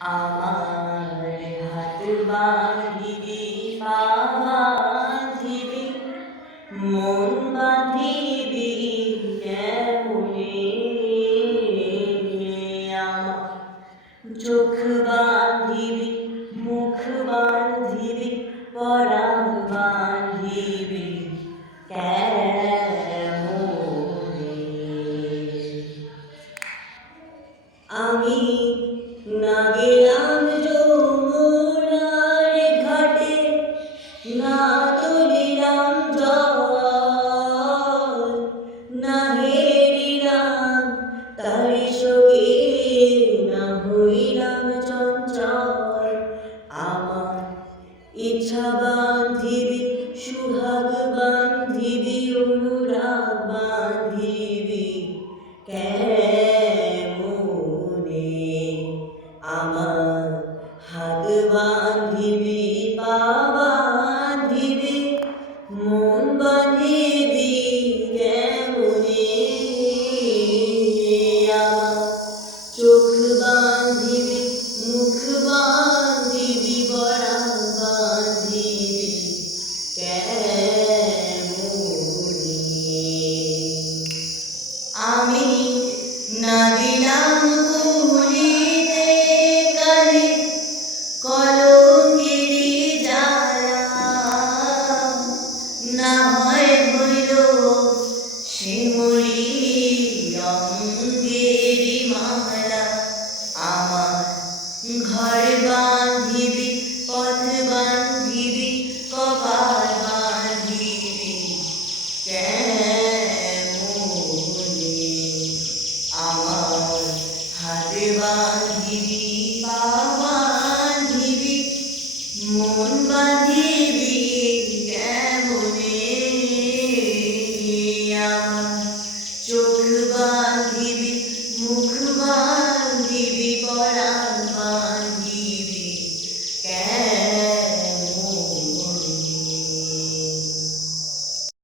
আমার হাত বাঁধিবি, পা বাঁধিবি, মন বাঁধিবি কেমনে? আমার চোখ বাঁধিবি, মুখ বাঁধিবি, পরাণ বাঁধিবি কেমনে? আমি না গেলাম যমুনার ঘাটে, না তুলিলাম জল, না হেরিলাম তার শোকে, না হইলাম চঞ্চল। আমার ইচ্ছা বাঁধিবি, সুহাগ বাঁধিবি, অনুরাগ বাঁধিবি কেমনে? আমার হাত বাঁধিবি, পা বাঁধিবি, মন বাঁধিবি কেমনে? আমার চোখ বাঁধিবি, মুখ বাঁধিবি, পরাণ বাঁধিবি কেমনে? আমি না দিলাম কুলিতে গালি, কলঙ্কেরই জ্বালা, না হয় হইল শিমুলি রঙেরি মালা। আমার ঘর বাঁধিবি, পথ বাঁধিবি, কপাল বাঁধিবি কেমনে? আমার হাত বাঁধিবি, পা বাঁধিবি, মন বাঁধিবি কেমনে? আমার চোখ বাঁধিবি, মুখ বাঁধিবি, পরাণ